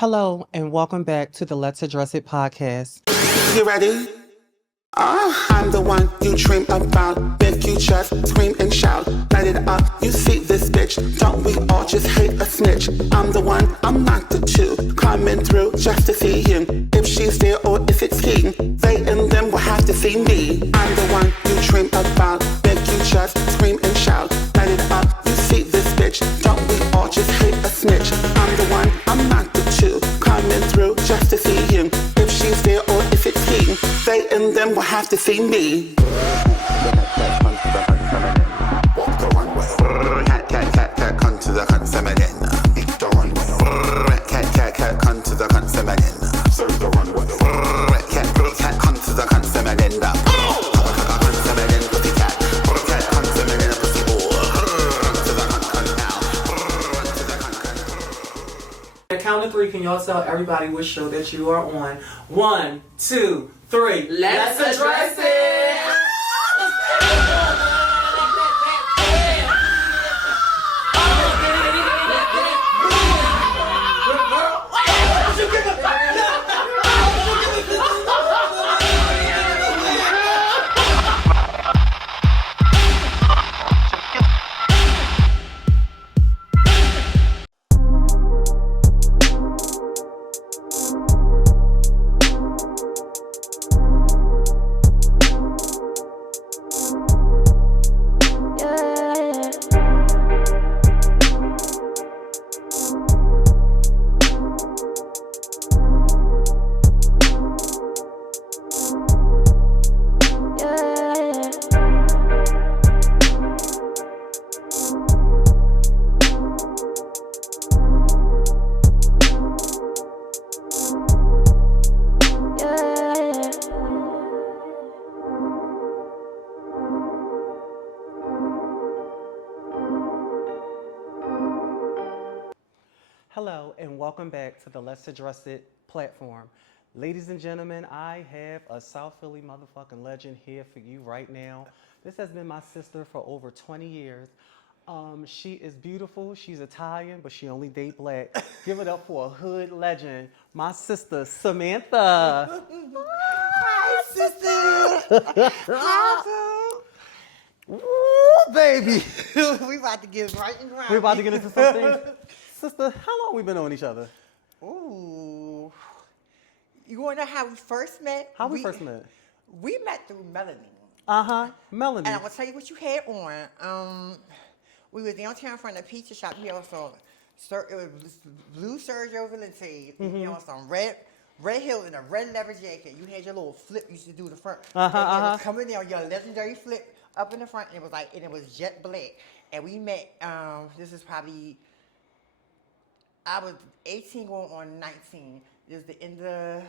Hello, and welcome back to the Let's Address It podcast. You ready? I'm the one you dream about. Make you just scream and shout. Light it up, you see this bitch. Don't we all just hate a snitch? I'm the one, I'm not the two. Coming through just to see him. If she's there or if it's he. They and them will have to see me. I'm the one you dream about. Make you just scream and shout. Light it up, you see this bitch. Don't we all just hate a snitch? I'm the one, I'm not the two. Coming through just to see him. If she's there or if it's he. They and them will have to see me. Walk the runway. Cat, cat, cat, cat, cunt to the cunt feminine. Eat the runway. Cat, cat, cat, cunt to the cunt feminine. Serve the runway. Cat, cat, cunt to the cunt feminine. Cunt feminine, pussy cat. Cat, cunt feminine, pussy whore. Run to the cunt now. Run to the cunt. At count of three, can y'all tell everybody which show that you are on? 1, 2, 3. Let's address it! Hello, and welcome back to the Let's Address It platform. Ladies and gentlemen, I have a South Philly motherfucking legend here for you right now. This has been my sister for over 20 years. She is beautiful, she's Italian, but she only date black. Give it up for a hood legend, my sister, Samantha. Hi, sister! Harper! Ooh, baby. We about to get right and right. We're about to get into some things. Sister, how long we been on each other? Ooh. You want to know how we first met? How we first met? We met through Melanie. Melanie. And I'm going to tell you what you had on. We were downtown in front of a pizza shop. You had some, it was blue Sergio Valente. You had some red heel and a red leather jacket. You had your little flip you used to do in the front. And it was coming down, your legendary flip up in the front. And it was jet black. And we met, this is probably, I was 18 going on 19. It was the end of,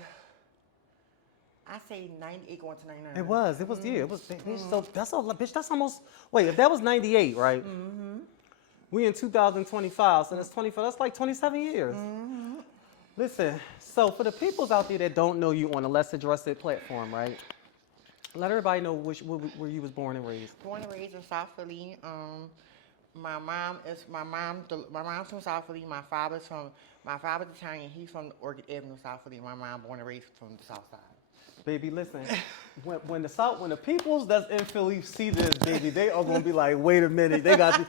I say 98 going to 99. It was, yeah, it was, bitch, so that's all, bitch, that's almost, wait, if that was 98, right? We in 2025, so that's 25, that's like 27 years. Listen, so for the peoples out there that don't know you on the Let's Address It platform, right? Let everybody know where you was born and raised. Born and raised in South Philly. My mom's from South Philly. My father's Italian. He's from Orchid Avenue, South Philly. My mom born and raised from the South Side. Baby, listen, when the peoples that's in Philly see this, baby, they are gonna be like, wait a minute, they got you.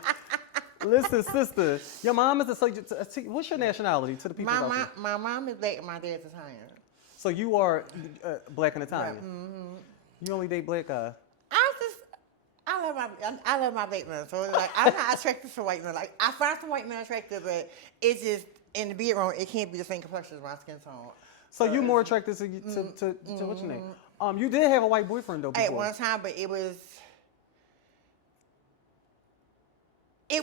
Listen, sister, your mom is what's your nationality to the people out there? My mom is black and my dad's Italian. So you are black and Italian. You only date black guys. I love my black men. So like I'm not attracted to white men. Like I find some white men attractive, but it's just in the bedroom it can't be the same complexion as my skin tone. So you more attracted to what's your name? You did have a white boyfriend though before. At one time, but it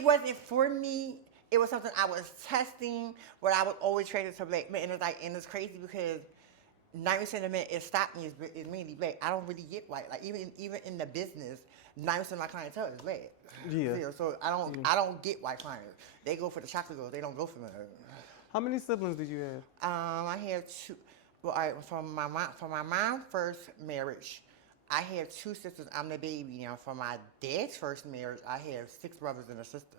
wasn't for me. It was something I was testing, but I was always attracted to black men. And it's crazy because 90% of men it stopped me is mainly black. I don't really get white. Like even in the business, 90% of my clientele is black. Yeah. So I don't get white clients. They go for the chocolate girls. They don't go for me. How many siblings did you have? I had two. Well, all right, from my mom's first marriage, I have two sisters. I'm the baby now. For my dad's first marriage, I have 6 brothers and a sister.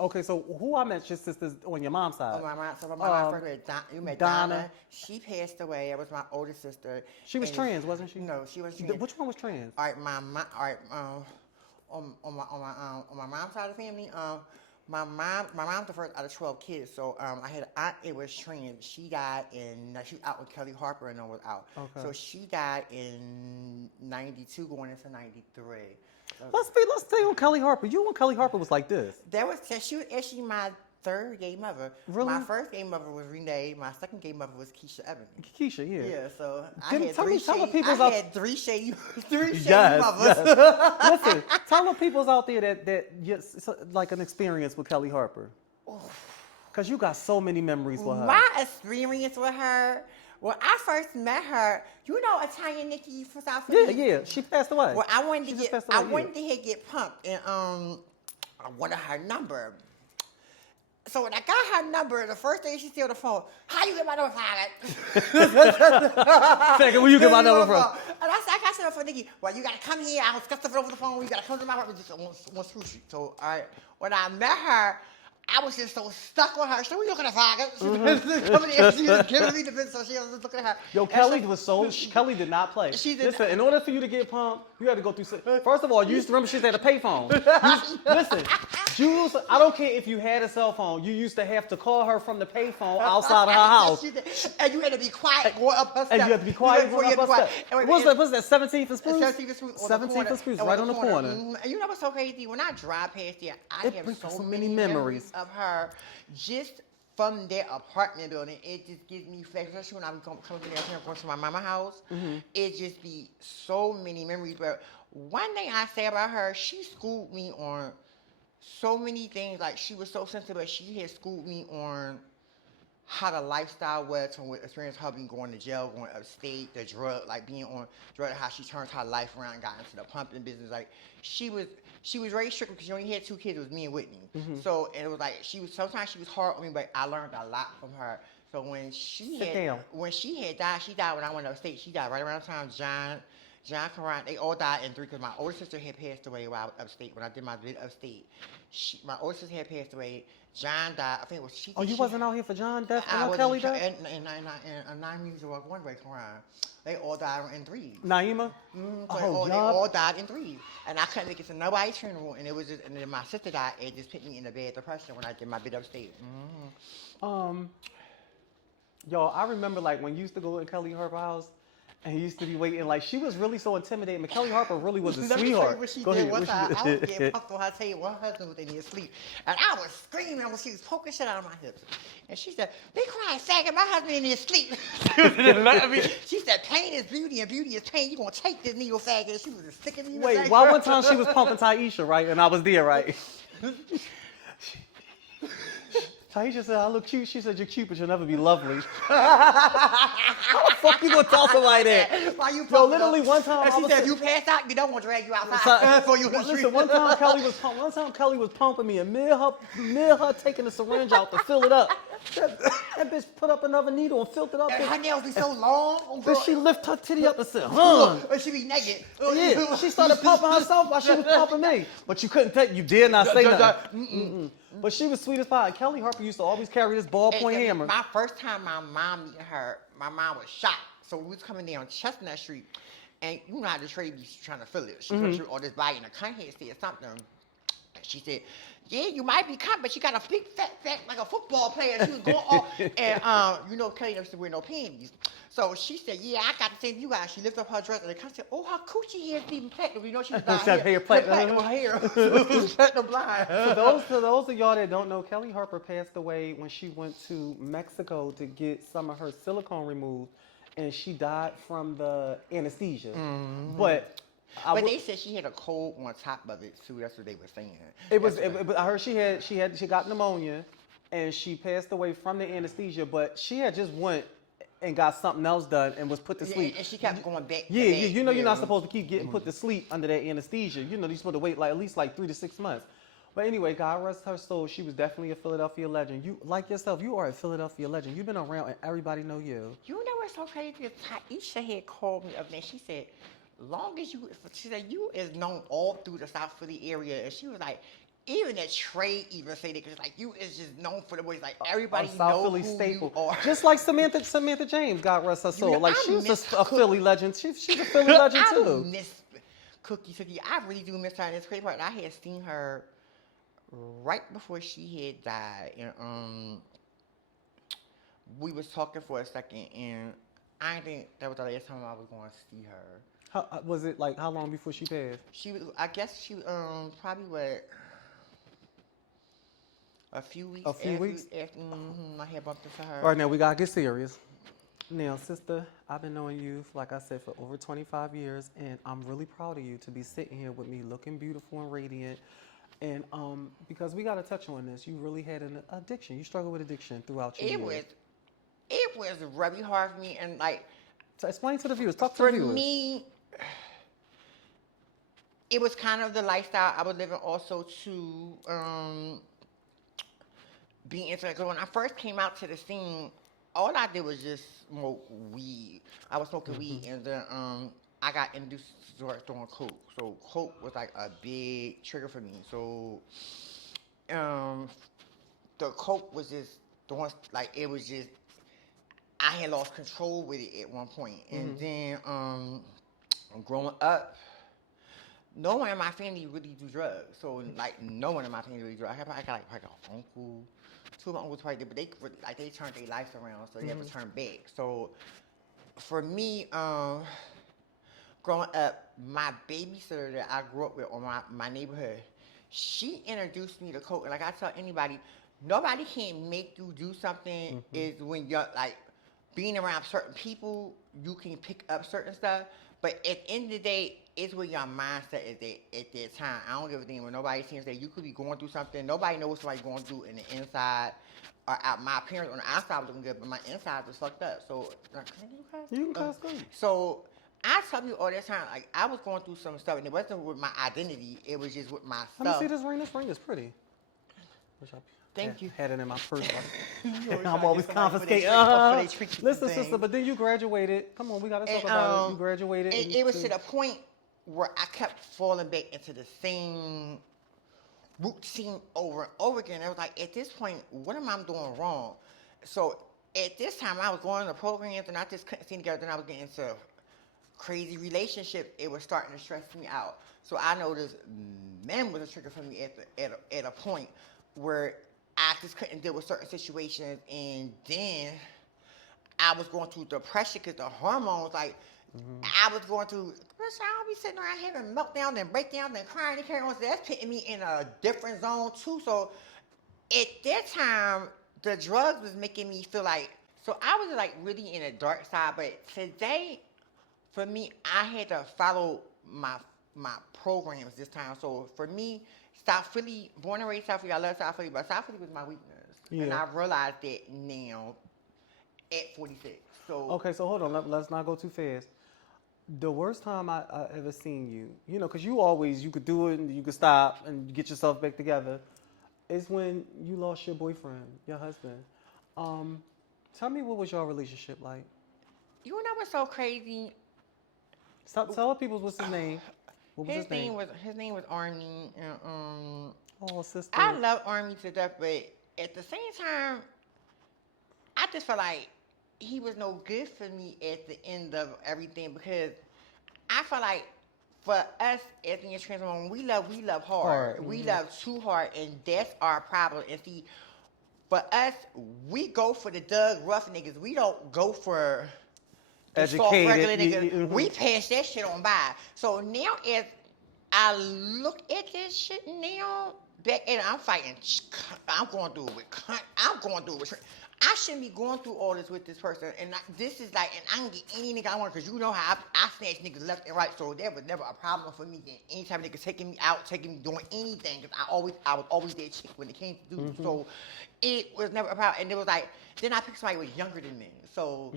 Okay, so who I met your sisters on your mom's side? Oh, my mom. So my mom first met you met Donna. Donna. She passed away. That was my older sister. She was And trans, wasn't she? No, she was trans. Which one was trans? All right, all right, on my mom's side of the family, my mom's the first out of 12 kids. So I had an aunt. It was trans. She died she was out with Kelly Harper and I was out. Okay. So she died in '92, going into '93. Let's stay on Kelly Harper. You and Kelly Harper was like this. She was actually my third gay mother. Really? My first gay mother was Renee. My second gay mother was Keisha Evans. Keisha, yeah. Yeah, so Tell I had three shady mothers. Yes. Listen, tell the people's out there that like an experience with Kelly Harper. Because you got so many memories with her. My experience with her, when I first met her, you know Italian Nikki from South Philly? Yeah. She passed away. Well, I wanted She to just get, passed I away, wanted to get pumped, and I wanted her number. So when I got her number, the first thing she said on the phone, "How you get my number?" Second, where you get my number from? And I said, "I got something for Nikki." Well, you gotta come here. I was stuff over the phone. You gotta come to my apartment. Just one sushi. So, all right. When I met her, I was just so stuck on her. So we looking at faggot. She was coming in. She was giving me the business. So she was just looking at her. Yo, Kelly did not play. She did Listen, not. in order for you to get pumped, you had to go through. First of all, you used to remember she had a payphone. Listen, I don't care if you had a cell phone. You used to have to call her from the payphone outside of her house. And you had to be quiet going up her steps. And you had to be quiet going up her steps. What's that, 17th and Spruce? 17th and Spruce. 17th and Spruce, right on the corner. And you know what's so crazy? When I drive past there, I It have brings so so many many memories memories. of her just from their apartment building. It just gives me flash, especially when I'm coming down going to my mama's house. It just be so many memories. But one thing I say about her, she schooled me on so many things. Like, she was so sensitive, but she had schooled me on how the lifestyle was from experience her being going to jail, going upstate, the drug, like being on drug, how she turned her life around, got into the pumping business. Like, she was very strict because she only had two kids. It was me and Whitney. So, and it was like sometimes she was hard on me, but I learned a lot from her. So when she had died, she died when I went upstate. She died right around the time John Karan, they all died in 3 because my older sister had passed away while I was upstate. When I did my bid upstate, my older sister had passed away. John died. I think it was she. Oh, you wasn't out here for John death? I was Kelly death? and 9 years ago, one way Karan. They all died in 3. Naima? So they all died in 3, and I couldn't make it to nobody's funeral. And it was just, and then my sister died. It just put me in a bad depression when I did my bid upstate. Yo, I remember like when you used to go in Kelly Harper house and he used to be waiting. Like, she was really so intimidating. But Kelly Harper really was a Let me tell you sweetheart. what she Go did ahead. one What time. she I was did? getting pumped on her table. Her husband was in his sleep. And I was screaming when she was poking shit out of my hips. And she said, "Be quiet, faggot. My husband in his sleep." She said, "Pain is beauty and beauty is pain. You gonna take this needle, faggot." And she was just sticking me in the Wait, back. why one time she was pumping Taisha, right? And I was there, right? Taisha said, "I look cute." She said, "You're cute, but you'll never be lovely." How the fuck you gonna tell somebody that? Why you Yo, literally one time and I she was said, sitting- "You passed out, you don't want to drag you outside." For you Listen, one time Kelly was pumping me, and me and her taking the syringe out to fill it up. That bitch put up another needle and filled it up. And her nails be so long. Oh, Then girl. she lift her titty up and said, "Huh." And she be naked. Yeah, she started pumping herself while she was pumping me. But you couldn't take, you dare not say nothing. But she was sweet as pie. Kelly Harper used to always carry this ballpoint And hammer. My first time my mom meeting her, my mom was shot. So we was coming down Chestnut Street, and you know how the trade be trying to fill it. She went through all this body, and the cunt head said something. And she said, "Yeah, you might be cunt, but you got a big fat like a football player." She was going off, and you know Kelly used to wear no panties. So she said, "Yeah, I got the same you guys." She lifted up her dress, and the cunt said, "Oh, her coochie hair is even platinum." You know she was dyed Hair platinum. Her hair platinum blind. For those of y'all that don't know, Kelly Harper passed away when she went to Mexico to get some of her silicone removed, and she died from the anesthesia. But they said she had a cold on top of it too. That's what they were saying. I heard she got pneumonia, and she passed away from the anesthesia. But she had just went and got something else done and was put to sleep. And she kept going back. Yeah, you know you're not supposed to keep getting put to sleep under that anesthesia. You know you're supposed to wait like at least like 3 to 6 months. But anyway, God rest her soul. She was definitely a Philadelphia legend. You, like yourself, you are a Philadelphia legend. You've been around and everybody know you. You know what's so crazy? Taisha had called me up there. She said, "Long as you," she said, "you is known all through the South Philly area." And she was like, even the trade even say that, because like you is just known for the boys. Like everybody A South know Philly who staple. you are. Just like Samantha James, God rest her soul. know, Like I she was miss a Philly legend. She's a Philly legend I too. miss Cookie. I really do miss her. And it's crazy part. I had seen her right before she had died, and we was talking for a second, and I didn't think that was the last time I was going to see her. How, was it like how long before she passed? She was, I guess she probably what, a few weeks. A few weeks? After I had bumped into her. All right, now we gotta get serious. Now, sister, I've been knowing you, like I said, for over 25 years, and I'm really proud of you to be sitting here with me, looking beautiful and radiant. And because we gotta touch on this, you really had an addiction. You struggled with addiction throughout your years. It was really hard for me, and like So explain to the viewers. Talk to for the viewers. me, it was kind of the lifestyle I was living also to be into it. Because when I first came out to the scene, all I did was just smoke weed. I was smoking weed, and then I got induced to start doing coke. So coke was like a big trigger for me. So the coke was just doing, like, it was just, I had lost control with it at one point. And then growing up, no one in my family really do drugs. So like no one in my family really do drugs. I got like an uncle. Two of my uncles probably did, but they turned their lives around, so they never turned back. So for me, growing up, my babysitter that I grew up with on my neighborhood, she introduced me to coke. And like I tell anybody, nobody can make you do something. Is when you're like being around certain people, you can pick up certain stuff. But at the end of the day, it's where your mindset is at that time. I don't give a damn what nobody seems that you could be going through something. Nobody knows what somebody's going through in the inside or out. My appearance on the outside was looking good, but my inside was fucked up. So, can you cuss? You can cuss, go. So, I tell you all that time, like, I was going through some stuff, and it wasn't with my identity. It was just with my Let me stuff. see this ring. This ring is pretty. Thank you. Had it in my purse. always I'm try always to get somebody confiscating. before they treat you Listen, the sister, thing. but then you graduated. Come on, we gotta talk about it. You graduated. And it was to the point where I kept falling back into the same routine over and over again. I was like, at this point, what am I doing wrong? So at this time, I was going to programs, and I just couldn't seem together. Then I was getting into a crazy relationship. It was starting to stress me out. So I noticed men was a trigger for me at a point where I just couldn't deal with certain situations, and then I was going through depression because the hormones, like, I was going through, I'll be sitting around having meltdowns and breakdowns and crying and carrying on. So that's putting me in a different zone too. So at that time, the drugs was making me feel like, so I was like really in a dark side. But today, for me, I had to follow my programs this time. So for me, South Philly, born and raised South Philly, I love South Philly, but South Philly was my weakness. Yeah. And I realized that now at 46. So Okay, so hold on. Let's not go too fast. The worst time I ever seen you, you know, because you could do it and you could stop and get yourself back together, is when you lost your boyfriend, your husband. Tell me, what was your relationship like? you know what's so crazy? Tell people what's his name. What was his name? His name was Army. And, Oh, sister. I love Army to death, but at the same time, I just felt like he was no good for me at the end of everything, because I felt like for us as in trans women, we love hard. Hard, We love too hard, and that's our problem. And see, for us, we go for the Doug rough niggas. We don't go for the soft Educated, regular niggas. We pass that shit on by. So now as I look at this shit now, back and I'm fighting. I'm going through it with cunt. I'm going through it with. I shouldn't be going through all this with this person. And this is like, and I can get any nigga I want, because you know how I snatch niggas left and right. So there was never a problem for me getting any type of nigga taking me out, taking me doing anything. Because I was always that chick when it came to do. So it was never a problem. And it was like, then I picked somebody who was younger than me. So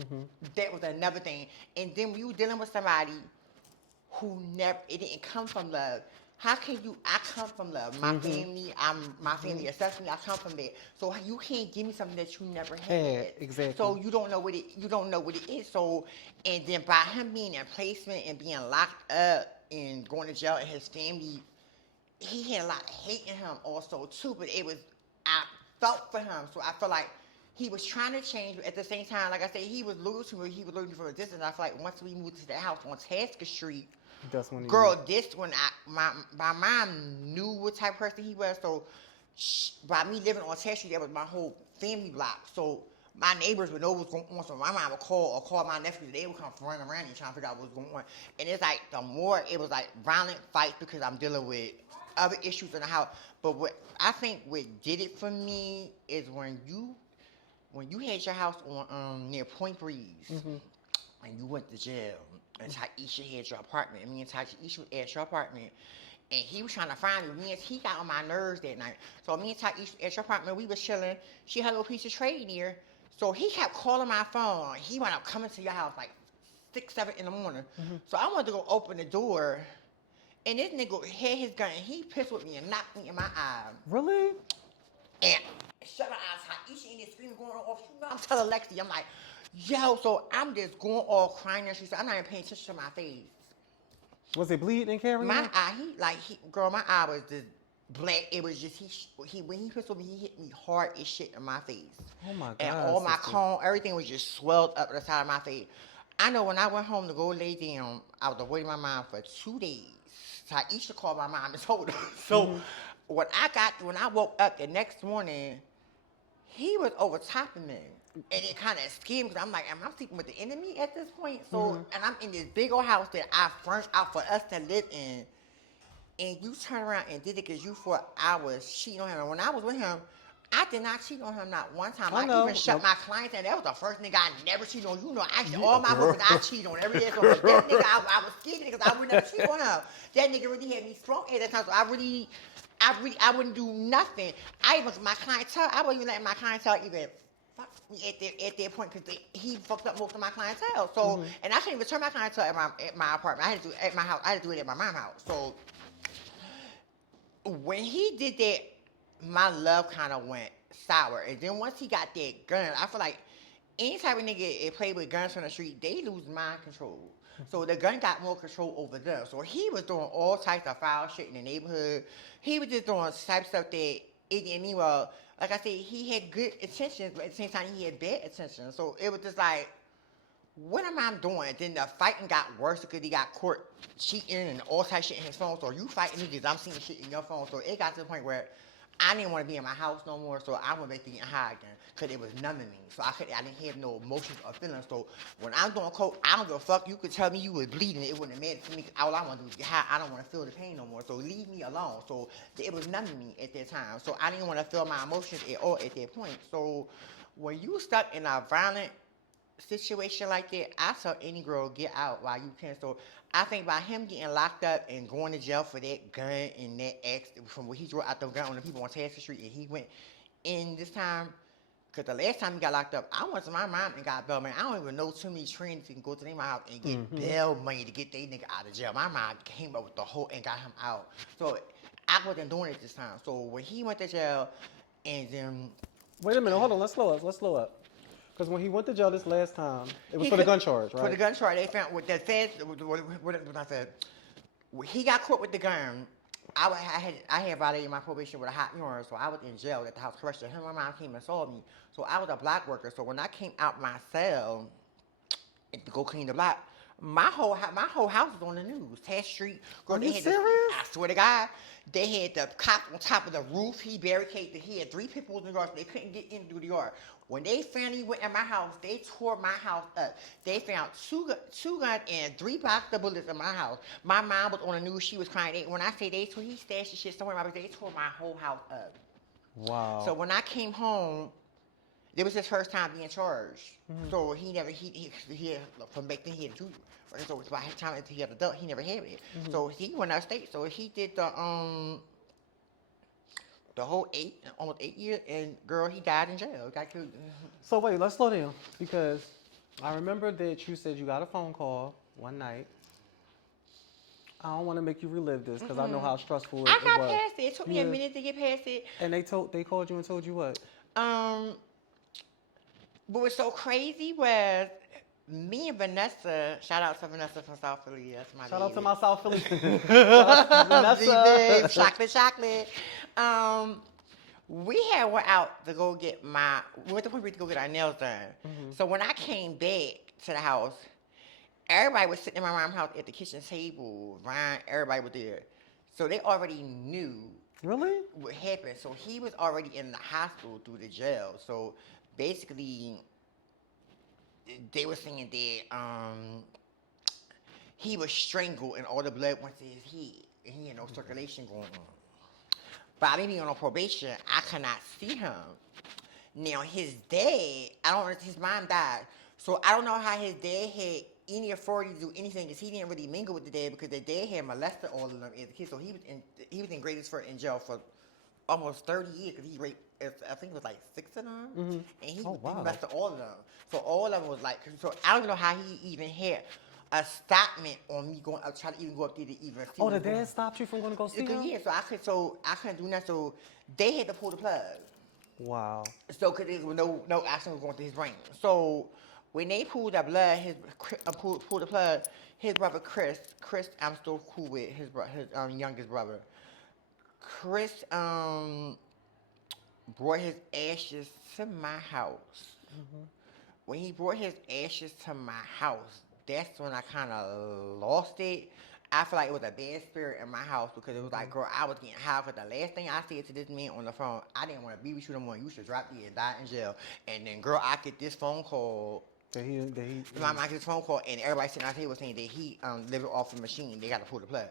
that was another thing. And then when you dealing with somebody who it didn't come from love. How can you? I come from love. My family, my family accepts me. I come from that. So you can't give me something that you never had. Exactly. So you don't know what it is. So, and then by him being in placement and being locked up and going to jail, and his family, he had a lot of hate in him also too, but I felt for him, so I feel like he was trying to change, but at the same time, like I said, he was losing to me. He was losing from a distance. I feel like once we moved to the house on Tasker Street, That's when girl, this when my mom knew what type of person he was, so by me living on Tasker Street, that was my whole family block. So my neighbors would know what's going on, so my mom would call my nephews. They would come running around and trying to figure out what's going on. And it's like the more it was like violent fights because I'm dealing with other issues in the house. But what I think what did it for me is when you had your house on near Point Breeze and you went to jail and Taisha had your apartment and me and Taisha was at your apartment and he was trying to find me. He got on my nerves that night. So me and Taisha at your apartment, we was chilling. She had a little piece of tray in here. So he kept calling my phone. He wound up coming to your house like 6, 7 in the morning. So I wanted to go open the door. And this nigga had his gun, and he pissed with me and knocked me in my eye. Really? And shut my eyes, Taisha in there screaming, going off. I'm telling Lexi, I'm like, yo, so I'm just going all crying and she said, I'm not even paying attention to my face. Was it bleeding and carrying? My eye, girl, my eye was just black. It was just, when he pissed with me, he hit me hard as shit in my face. Oh my God. And all my cone, everything was just swelled up the side of my face. I know when I went home to go lay down, I was avoiding my mom for 2 days. Taisha called my mom and told her. So when I woke up the next morning, he was over top of me. And it kind of scared me because I'm like, am I sleeping with the enemy at this point? So, and I'm in this big old house that I furnished out for us to live in. And you turn around and did it because you thought I was cheating on him. And when I was with him, I did not cheat on him not one time. I even shut my clients and that was the first nigga I never cheated on. You know, actually all my husbands I cheated on every day. So that nigga, I was scared because I would never cheat on him. That nigga really had me strong at that time. So I wouldn't do nothing. I even, my clientele, I wasn't even letting my clientele even fuck me at that point because he fucked up most of my clientele. So, and I couldn't even turn my clientele at my apartment. I had to do it at my house. I had to do it at my mom's house. So, when he did that, my love kind of went sour. And then once he got that gun, I feel like any type of nigga that play with guns on the street, they lose mind control. So the gun got more control over them. So he was doing all types of foul shit in the neighborhood. He was just doing type of stuff that it didn't mean well. Like I said, he had good intentions, but at the same time he had bad intentions. So it was just like, what am I doing? Then the fighting got worse because he got caught cheating and all types of shit in his phone. So you fighting me because I'm seeing shit in your phone. So it got to the point where I didn't want to be in my house no more, so I went back to getting high again because it was numbing me. So I didn't have no emotions or feelings. So when I'm doing coke, I don't give a fuck. You could tell me you was bleeding. It wouldn't matter to me. All I want to do is get high. I don't want to feel the pain no more. So leave me alone. So it was numbing me at that time. So I didn't want to feel my emotions at all at that point. So when you stuck in a violent situation like that, I tell any girl, get out while you can. So I think by him getting locked up and going to jail for that gun and that axe from where he drew out the gun on the people on Tasker Street and he went in this time, because the last time he got locked up, I went to my mom and got bail money. I don't even know too many trainers can go to their house and get bail money to get their nigga out of jail. My mom came up with the whole and got him out. So I wasn't doing it this time. So when he went to jail and then... Wait a minute, hold on, let's slow up. Because when he went to jail this last time, it was for the gun charge, right? For the gun charge, they found with the feds. What I said, he got caught with the gun. I had violated my probation with a hot urine, so I was in jail at the house correction. Him and my mom came and saw me, so I was a block worker. So when I came out my cell to go clean the block, my whole house was on the news. Task Street. Girl, Are you serious? I swear to God, they had the cop on top of the roof. He barricaded. He had 3 people in the yard, so they couldn't get in through the yard. When they finally went in my house, they tore my house up. They found two guns and 3 boxes of bullets in my house. My mom was on the news. She was crying. When I say they tore, he stashed the shit somewhere. They tore my whole house up. Wow. So when I came home, it was his first time being charged. So he from back then he had 2. So by the time he had adult, he never had it. So he went out of state. So he did the whole almost 8 years, and girl, he died in jail. Got killed. So wait, let's slow down because I remember that you said you got a phone call one night. I don't want to make you relive this because I know how stressful it was. I got past it. It took me a minute to get past it. And they called you and told you what? But what's so crazy was me and Vanessa, shout out to Vanessa from South Philly. That's my Shout out to baby. my South Philly. Babe, Vanessa. chocolate. We had went out to go get we went to Puerto Rico to go get our nails done. So when I came back to the house, everybody was sitting in my mom's house at the kitchen table. Ryan, everybody was there. So they already knew Really? what happened. So he was already in the hospital through the jail. So basically, they were saying that he was strangled and all the blood went to his head and he had no circulation going on. By me being on probation, I could not see him. Now his dad, I don't know, his mom died, so I don't know how his dad had any authority to do anything because he didn't really mingle with the dad because the dad had molested all of them as a kid. So he was in greatest for in jail for almost 30 years because he raped, I think it was like 6 of them, and he molested all of them. So all of them was like, so I don't even know how he even had a stoppment on me going up, trying to even go up there to even see. Oh, the dad stopped you from going to go see him? Yeah, so I couldn't do nothing. So they had to pull the plug. Wow. So because there was no action was going through his brain. So when they pulled the blood, pulled the plug, his brother Chris, I'm still cool with his youngest brother. Chris brought his ashes to my house. When he brought his ashes to my house, that's when I kind of lost it. I feel like it was a bad spirit in my house because it was like, girl, I was getting high. Because the last thing I said to this man on the phone, I didn't want to be with you no more. You should drop me and die in jail. And then, girl, I get this phone call. My mom get this phone call, and everybody sitting out here was saying that he lived off the machine. They got to pull the plug.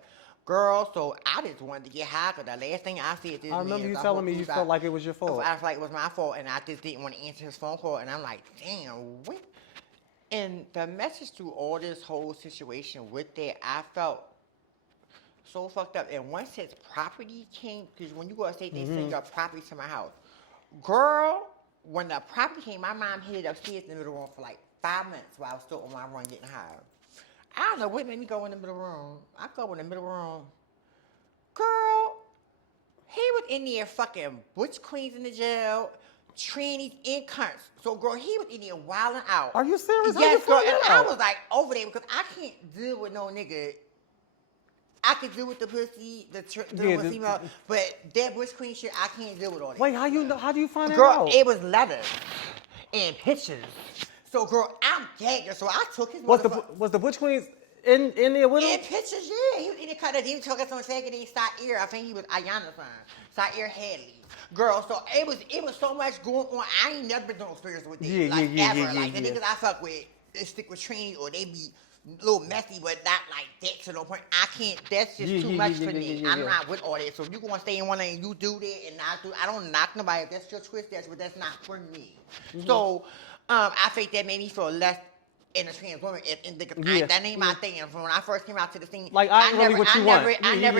Girl, so I just wanted to get high because the last thing I said to this man, I remember you telling me you felt like it was your fault. I felt like it was my fault, and I just didn't want to answer his phone call. And I'm like, damn, what? And the message through all this whole situation with that, I felt so fucked up. And once his property came, because when you go to state, they send your property to my house. Girl, when the property came, my mom hid upstairs in the middle room for like 5 months while I was still on my run getting high. I don't know what made me go in the middle room. I go in the middle room. Girl, he was in there fucking butch queens in the jail, trannies and cunts. So, girl, he was in there wilding out. Are you serious? Yes, girl. And I was like over there because I can't deal with no nigga. I could deal with the pussy, the female, but that butch queen shit, I can't deal with all that. Wait, how do you find that Girl, out? it was letters and pictures. So, girl, I'm gagging. So I took his Was the Butch Queens in there with him? in pictures, yeah. He was in the cut. He was talking to some second name, Sair. I think he was Ayana's son. Sair Hadley. Girl, so it was so much going on. I ain't never been to no experience with them. Ever. The niggas I fuck with, they stick with Trini or they be a little messy, but not like that to no point. I can't, that's just too much for me. I'm not with all that. So if you gonna stay in one lane, you do that and I don't knock nobody. If that's your twist, but that's not for me. So I think that made me feel less in a trans woman. That ain't my thing. And when I first came out to the scene, Like, I never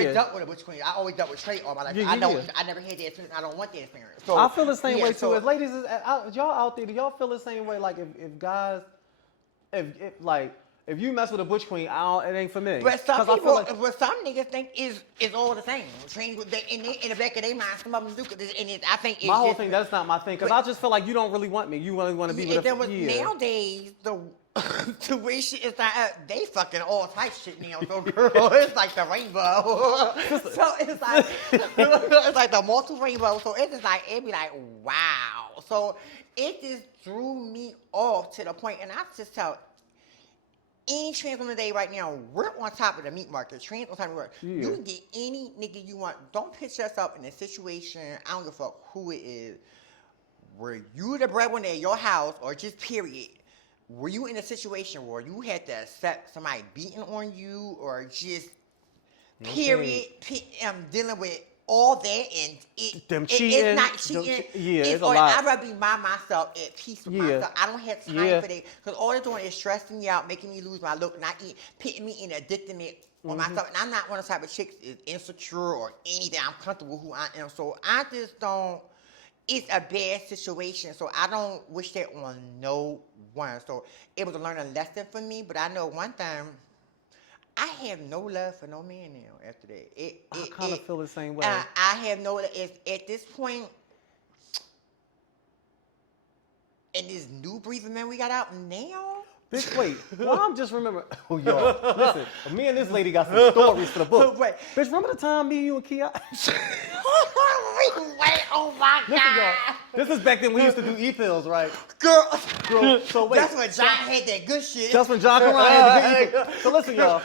dealt with a butch queen. I always dealt with straight all my life. I never had that experience. I don't want that experience. So I feel the same way too. As ladies, y'all out there, do y'all feel the same way? Like if guys, if you mess with a butch queen, it ain't for me. But some people, what some niggas think is all the same. Trans in the back of their mind, some of them do. And I think it's my whole thing, that's not my thing. Because I just feel like you don't really want me. You really want to be with a nowadays, the way shit is not, they fucking all types shit now. So, girl, it's like the rainbow. So it's like it's like the multiple rainbow. So it's just like it be like wow. So it just threw me off to the point, and I just tell any trans woman today right now, we're on top of the meat market. Trans on top of the work. You can get any nigga you want. Don't put yourself in a situation. I don't give a fuck who it is. Were you the breadwinner at your house, or just period? Were you in a situation where you had to accept somebody beating on you, or just period, dealing with all that, and it's not cheating. It's a lot. I'd rather be by myself at peace with myself. I don't have time for that because all they're doing is stressing me out, making me lose my look, putting me in addictment on myself. And I'm not one of the type of chicks is insecure or anything. I'm comfortable who I am. So I just don't. It's a bad situation, so I don't wish that on no one. So it was a learning lesson for me, but I know one thing, I have no love for no man now after that. I kind of feel the same way. I have no, at this point, in this new breed of men we got out now. Bitch, wait. Well, I'm just remembering. Oh, y'all. Listen, me and this lady got some stories for the book. Wait. Bitch, remember the time me, you, and Kiana? Wait, oh my Listen, y'all. God. This is back then we used to do e-pills, right? Girl, So wait. that's when John had that good shit. That's when John Corrine had the good e-pills. So listen, y'all.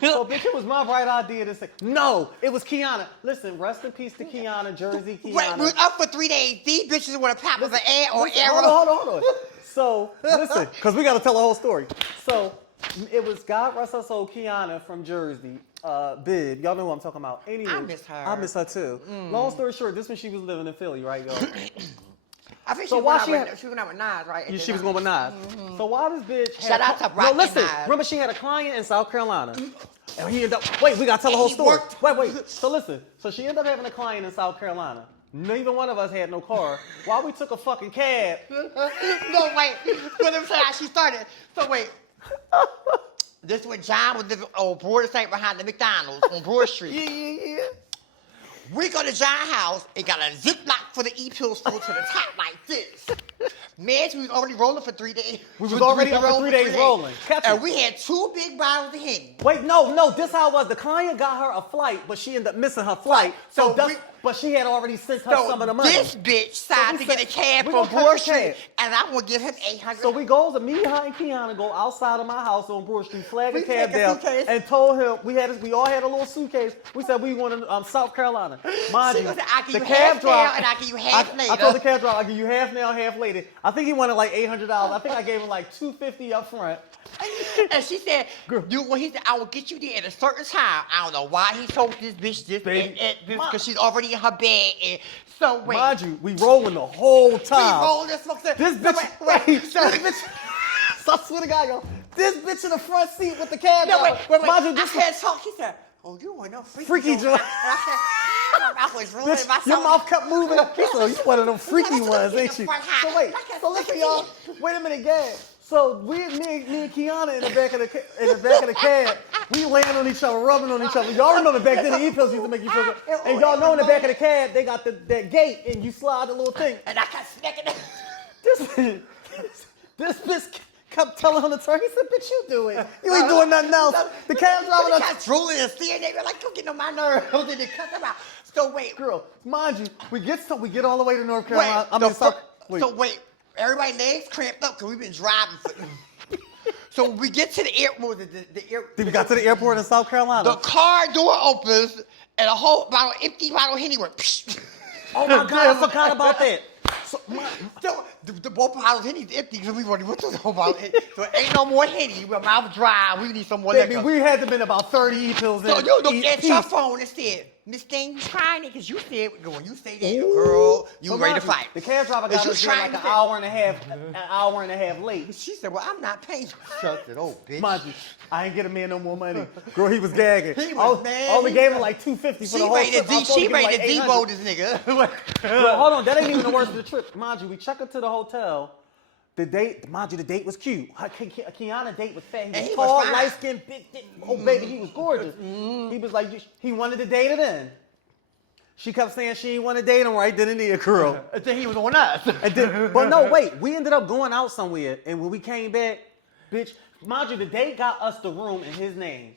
So, bitch, it was my bright idea to say, no, it was Kiana. Listen, rest in peace to Kiana, Jersey Kiana. Wait, we was up for 3 days. These bitches want to pop up an ad or Listen, arrow. hold on. So, listen, because we got to tell the whole story. So, it was God rest her soul, Kiana from Jersey. Bib, y'all know who I'm talking about. Anyway, I miss her. I miss her too. Long story short, this when she was living in Philly, right, y'all? I think So she why went she out had- with Nas, right? She was going with Nas. So why this bitch had Shout out to no, Rock and listen, Nas. remember she had a client in South Carolina. And he ended up, wait, we got to tell the whole He story. worked. Wait. So listen, so she ended up having a client in South Carolina. Neither one of us had no car. Why we took a fucking cab? No, wait. Let me tell you how she started. So wait. This when John was living on Broad Street behind the McDonald's on Broad Street. Yeah. We go to Jailhouse house. It got a ziplock for the e-pills full to the top like this. Man, we was already rolling for 3 days. We was already up for 3 days rolling. Catch And it. we had 2 big bottles of Henny. Wait, no, this how it was. The client got her a flight, but she ended up missing her flight. So But she had already sent her So some of the money. this bitch decided we to get a said, cab we from gonna cut Broad the Street, cab. and I'm gonna give him $800. So we goes, me, her, and Kiana go outside of my house on Broad Street, flag We a cab take a down, suitcase. and told him we all had a little suitcase. We said we wanted South Carolina. Mind She you, was like, I give the you cab half driver, now and I give you half later. I told the cab driver, I give you half now, half later. I think he wanted like $800. I think I gave him like $250 up front. And she said, when he said, I will get you there at a certain time. I don't know why he told this bitch this, Baby. because she's already in her bed. And so wait. Mind you, we rolling the whole We time. roll this fuck. This bitch, wait, this bitch. So I swear to God, yo, this bitch in the front seat with the cab No, driver. wait. Mind you, I this had talk. He said, oh, you want no Freaky joint. joint. I was rolling bitch, myself. your mouth kept moving. He said, you one of them freaky That's what ones, the ain't you? front hat. So wait, Like a so listen, freaky. y'all. Wait a minute, Gab. So me and Kiana in the back of the cab, we laying on each other, rubbing on each other. Y'all remember back then the e-pills used to make you feel good. And y'all know in the back of the cab they got that gate and you slide the little thing. And I kept smacking it. This bitch kept telling him to turn. He said, "Bitch, you do it. You ain't doing nothing else." The cab driver They done got drooling and seeing. They were like, "Don't get on my nerves." Then they cut them out. So wait, girl, mind you, we get all the way to North Carolina. wait. So wait, everybody's legs cramped up because we've been driving. So we get to the airport. The air. Then we got to the airport in South Carolina. The car door opens and a whole empty bottle of Henny went. Psh. Oh my God, I forgot about that. So, So the both bottles of Henny's empty because we already went through the whole bottle. So it ain't no more Henny. We're mouth dry. We need some more baby, liquor. we had to been about 30 e-pills in. So you look each at your piece. phone and said, Miss Thing, you trying it? Because you said, when you say that, girl, you So ready mind to you, fight. The cab driver got you us there like trying an to- hour and a half late. She said, well, I'm not paying. Shut it, oh, bitch. Mind you, I ain't get a man no more money. Girl, he was gagging. He was I mad. only gave him like $250 for She the whole ready trip. I was to supposed to give him like debo $800. this nigga. Girl, hold on, that ain't even the worst of the trip. Mind you, we check into the hotel. The date was cute. Kiana's date was fat. He And was he tall, was fine. light skinned, big dick. Oh, baby, he was gorgeous. He was like, he wanted to date her then. She kept saying she didn't want to date him right then and there, girl. Until he was on us. And then, but no, wait. We ended up going out somewhere, and when we came back, bitch, mind you, the date got us the room in his name.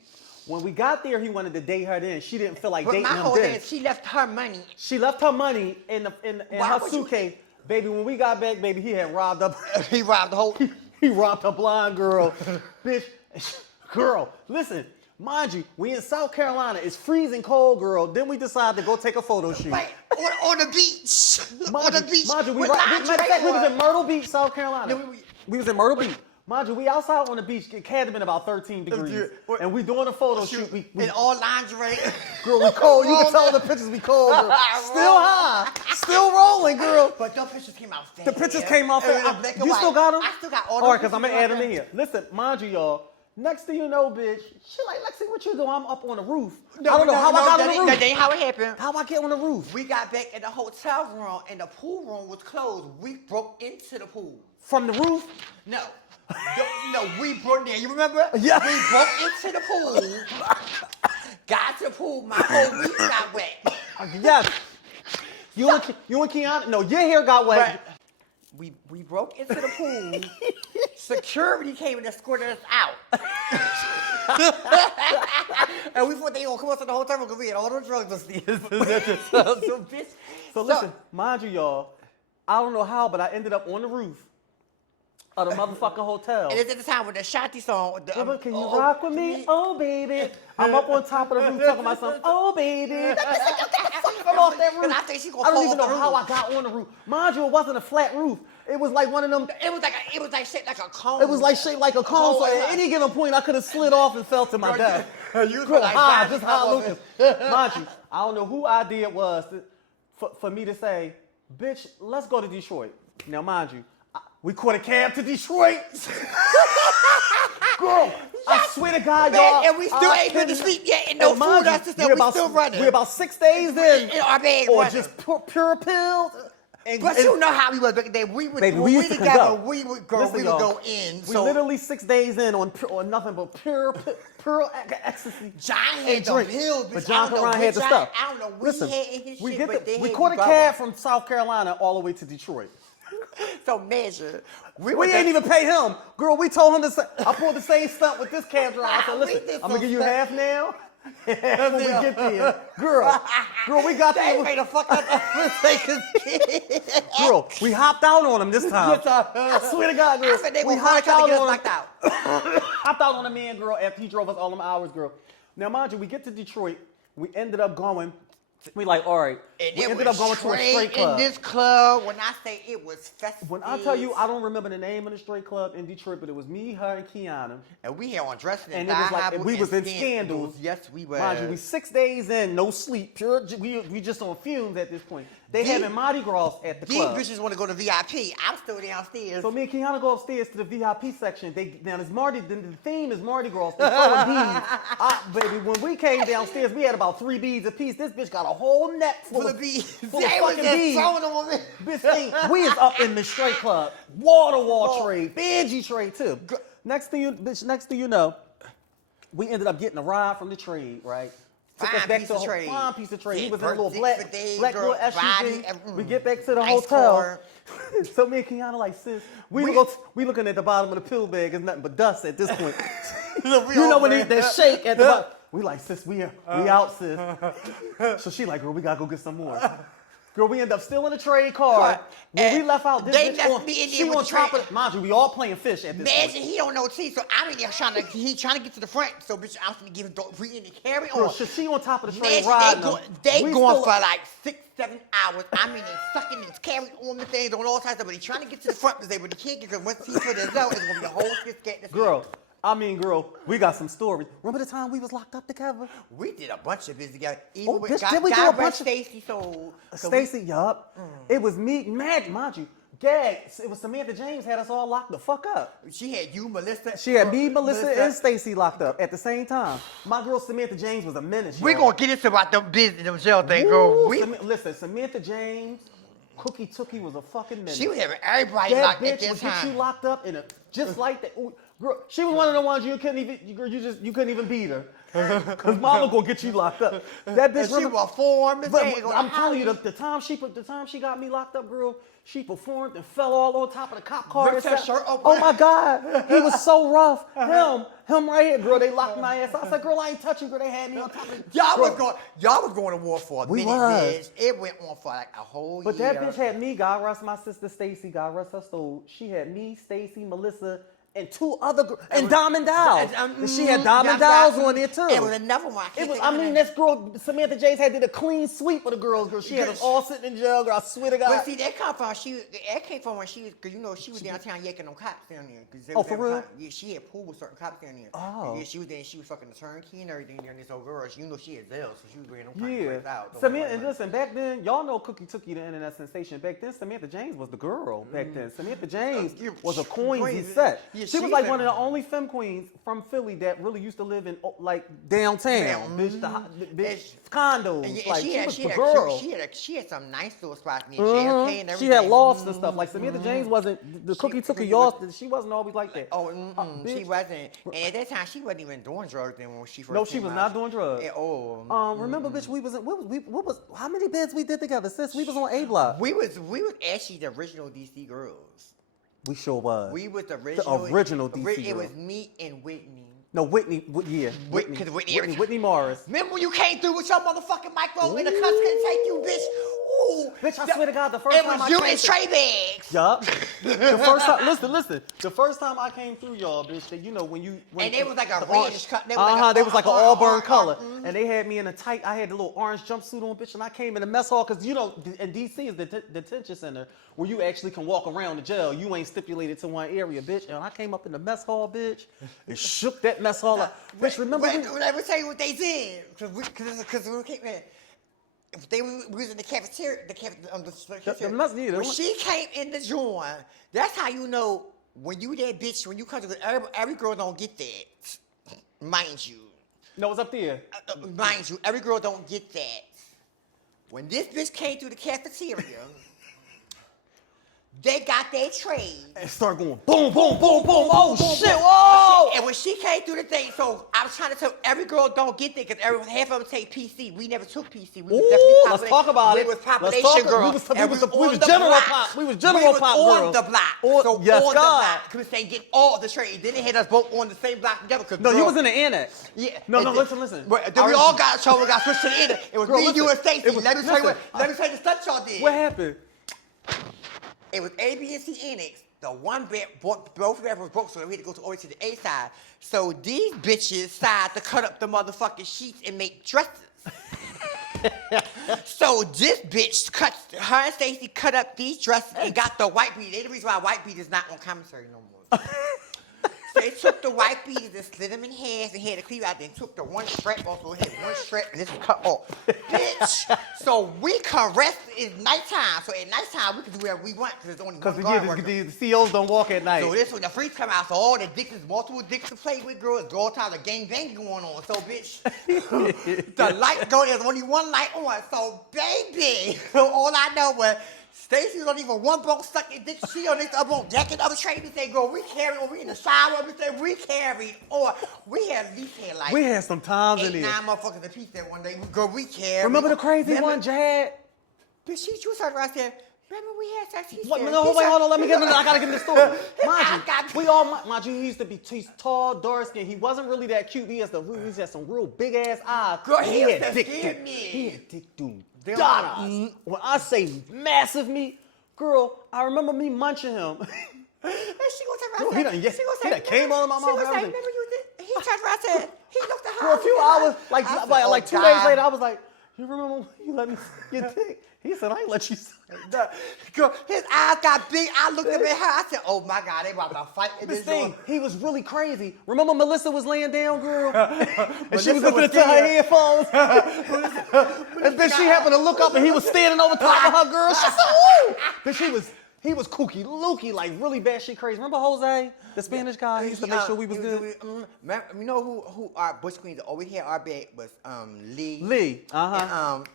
When we got there, he wanted to date her then. She didn't feel like But dating my him whole then. thing is she left her money. She left her money in Why her would you- suitcase. Baby, when we got back, baby, he had robbed up. He robbed the whole... He robbed a blind girl. Bitch, girl, listen. Mind you, we in South Carolina. It's freezing cold, girl. Then we decide to go take a photo shoot. Wait, on the beach. On the beach. Mind you, with matter of fact, we was in lingerie. Myrtle Beach, South Carolina. No, We was in Myrtle Beach. Mind you, we outside on the beach. It had to been about 13 degrees. And we doing a photo shoot. We in all lingerie. girl, we cold. You can tell the pictures we cold, girl. Still high. Still rolling, girl. But those pictures came out fast. The pictures came out It was fast. black and You white. still got them? I still got all All right, those because I'm going to pictures add them out in here. Listen, mind you, y'all. Next thing you know, bitch, she like, Lexi, what you doing? I'm up on the roof. I don't know how I got on the roof. That ain't how it happened. How I get on the roof? We got back in the hotel room and the pool room was closed. We broke into the pool. From the roof? No. No, we broke there. You remember? Yeah. We broke into the pool. Got to the pool. My whole week got wet. Yes. You and Kiana? No, your hair got wet. Right. We broke into the pool. Security came and escorted us out. And we thought they gonna come up to the hotel room because we had all those drugs upstairs. So, bitch. So listen, mind you, y'all, I don't know how, but I ended up on the roof of the motherfucking hotel. And it's at the time with the Shanti song. Baby, can you rock with me? Oh, baby. I'm up on top of the roof talking about something. Oh, baby. I'm off that roof. I think she gonna I don't fall even know off the how roof. I got on the roof. Mind you, it wasn't a flat roof. It was like one of them. It was like shaped like a cone. It was like shaped like a cone. So at any given point, I could have slid off and fell to my death. You Girl, like high, that. just high Lucas. Mind you, I don't know who idea it was for me to say, bitch, let's go to Detroit. Now, mind you, we caught a cab to Detroit. Girl, I swear to God, Man, y'all. and we still ain't been to sleep yet, and no And mind food. you, That's just that we still running. We're about 6 days in. In our bag Or running. just pure pills. But you know how we was back then. We would, Baby, when we we used to together, conduct. we would go, Listen, we would y'all, go in. We So literally 6 days in on nothing but pure ecstasy. John and had the drink. pills, But bitch. John I don't know Karan had the which stuff. I don't know what Listen, he had in his we shit, get but they we had caught a you cab covered. from South Carolina all the way to Detroit. So measure. We ain't even pay him. Girl, we told him the same. I pulled the same stunt with this cab driver. I said, We listen, did I'm some going to give you stunt. half now. Half when we get there. Girl, we got They there. made a fuck up mistake. Girl, we hopped out on him this time. I swear to God, girl. I said they we were hard hopped trying out to get us on him. knocked out. Hopped out on a man, girl, after he drove us all them hours, girl. Now, mind you, we get to Detroit. We ended up going. We like, all right. And We it ended was up going to a straight club. in this club. When I say it was festive. When I tell you, I don't remember the name of the straight club in Detroit, but it was me, her, and Kiana. And we had on dressing And in it was like Diabolos we was in and scandals. Yes, we were. Mind you, we 6 days in, no sleep, pure. We just on fumes at this point. They having Mardi Gras at the These club. bitches want to go to VIP. I'm still downstairs. So me and Kiana go upstairs to the VIP section. Now it's Mardi. The theme is Mardi Gras. They throwing beads. Baby, when we came downstairs, we had about 3 beads apiece. This bitch got a whole net full of bees. full They of was fucking just beads. throwing them on me. Bitch, we is up in the straight club. Wall trade, Benji trade too. Next thing you know, we ended up getting a ride from the trade, right? Took us Fine back piece to a of trade. fine piece of trade. He Yeah, was in a little birthday black for days, little girl, SUV. body, We get back to the nice hotel. car. So me and Kiana like, sis, we looking at the bottom of the pill bag. It's nothing but dust at this point. You know when they shake at the bottom. We like, sis, we out, sis. So she like, girl, we gotta go get some more. Girl, we end up still in the trade car. When we left out, this They bitch left on, me in there she with on the top trade. of mind you, we all playing fish at this Imagine point. he don't know T, so I'm in there trying to get to the front. So bitch, I'm gonna give him we in the carry Girl, on. she on top of the trade Imagine riding they them. We going still- for like 6-7 hours. I mean, they sucking and carrying on the things on all sides, but he trying to get to the front because but he can't get because once he put his out, it's gonna be a whole shit scat. Girl, we got some stories. Remember the time we was locked up together? We did a bunch of this together. Even Oh, with bitch, did we do a bunch of- Stacy sold. Stacy, yup. It was me, mind you. Gag, it was Samantha James had us all locked the fuck up. She had you, Melissa. She had me, Melissa, and Stacy locked up at the same time. My girl Samantha James was a menace. We're y'all. gonna get into about them business, them jail thing, girl. Ooh, listen, Samantha James, Cookie Tookie was a fucking menace. She was having everybody That locked at bitch that would get you time. locked up in a just like that. Ooh, girl, she was one of the ones you couldn't even beat her. Cause mama gonna get you locked up. That bitch. And she was formed. But I'm telling you, the time she got me locked up, girl, she performed and fell all on top of the cop car. Ripped her shirt open. Oh my God, he was so rough. Him right here, girl. They locked my ass. I said, girl, I ain't touching, girl. They had me on top of. Y'all Girl. was going to war for a minute, bitch. It went on for like a whole But year. that bitch had me, God rest my sister Stacy, God rest her soul. She had me, Stacy, Melissa, and 2 other girls, and Diamond Dolls. And she had Diamond Dolls on there too. It was another one. This girl, Samantha James had did a clean sweep of the girls, girl. She had us all sitting in jail, girl. I swear to God. But see, that came from when she was, cause you know she was downtown yanking them cops down there. Oh, for real? Yeah, she had pool with certain cops down there. Oh. Yeah, she was there. She was fucking the turnkey and everything down there. So girl, you know she had zeal, so she was bringing them Yeah. cops out. Samantha, and listen, back then, y'all know Cookie Tookie, the internet sensation. Back then, Samantha James was the girl. Back then, Samantha James was a coinsy set. Yeah, She was like one of the only femme queens from Philly that really used to live in like downtown, bitch, bitch condos. And like she was the had girl. She had some nice little spots near JFK and everything. She had lofts and stuff. Like Samantha James wasn't. The cookie took her y'all. She wasn't always like that. Oh, she wasn't. And at that time, she wasn't even doing drugs then when she first. No, she was not doing drugs. Remember, bitch, we was in, what was how many beds we did together, sis? We was on A Block. We was actually the original DC girls. We sure was. We was the original. The original DC It girl. was me and Whitney. No, Whitney. Because Whitney Morris. Remember when you came through with your motherfucking microphone and the cuss couldn't take you, bitch? Ooh. Bitch, I swear to God, the first time I came. It was you came and Trey Bags. Yup. The first time, listen. The first time I came through y'all, bitch, that you know when and they was like a the reddish color. They was like an auburn color, and they had me in a tight. I had the little orange jumpsuit on, bitch, and I came in the mess hall because you know, in DC is the detention center where you actually can walk around the jail. You ain't stipulated to one area, bitch. And I came up in the mess hall, bitch, and shook that mess hall up. Bitch, remember? Let me tell you what they did, because we came in. We was in the cafeteria, when she came in the joint, that's how you know when you that bitch, when you come to every girl don't get that, mind you. No, it's up there. Mind you, every girl don't get that. When this bitch came through the cafeteria, they got their trays. And start going boom, boom, boom, boom. Oh, shit, whoa! And when she came through the thing, so I was trying to tell every girl don't get there because half of them take PC. We never took PC. We was definitely let's talk about it. We was population girls. We was general pop. We was general pop girls. On the block. So yes, on God. the block. Because they get all the trade. Then they had us both on the same block together. No, you was in the annex. Yeah. No, listen. Then we all got in trouble. Got switched to the annex. It was me, you, and Stacey. Let me tell you the stunt y'all did. What happened? It was A, B, and C annex. The one bed, both bedrooms was broke, so we had to go over to the A side. So these bitches decided to cut up the motherfucking sheets and make dresses. So this bitch her and Stacey cut up these dresses and got the white beat. They the reason why white beat is not on commissary no more. So they took the white beaters and slid them in half and had the cleave out. Then took the one strap off, so it had one strap and this was cut off. Bitch. So we can rest. It's nighttime. So at nighttime we can do whatever we want because it's only one guard worker. The COs don't walk at night. So this when the freaks come out, so all the dicks, multiple dicks to play with, girls, all time the gang bang going on. So bitch, the light go. There's only one light on. So baby, all I know was. Stacey don't even one bone stuck in dick. She on this other bone jacking other trade. We say, girl, we carry, or we in the shower. We say, we carry, or we had at least had like. We had some times in there. 9 motherfuckers a piece that one day. Girl, we carry. Remember the crazy one, Jad? Bitch, she started around saying, remember we had sex. What? No, wait, hold on. Let me get. I gotta get the story. Mind you, he used to be tall, dark skinned. He wasn't really that cute. He had some real big ass eyes. Girl, he had had dick. He had dick dude. When I say massive meat, girl, I remember me munching him. And she gonna turn around. He done came on my mouth. She was like, remember you did? He turned around and said, he looked at her. For a few hours, like 2 days later, I was like, you remember when you let me see your dick? He said, I ain't let you see it. Girl, his eyes got big. I looked up at her. I said, oh my God, they about to fight in this thing. He was really crazy. Remember Melissa was laying down, girl? And she was Melissa listening to her headphones. And then she happened to look up and he was standing over top of her, girl. She said, ooh! Then he was kooky, looky, like really bad shit crazy. Remember Jose, the Spanish guy? He used to make sure we was good. You know who our Bush Queens always had our bed was Lee. Lee, And,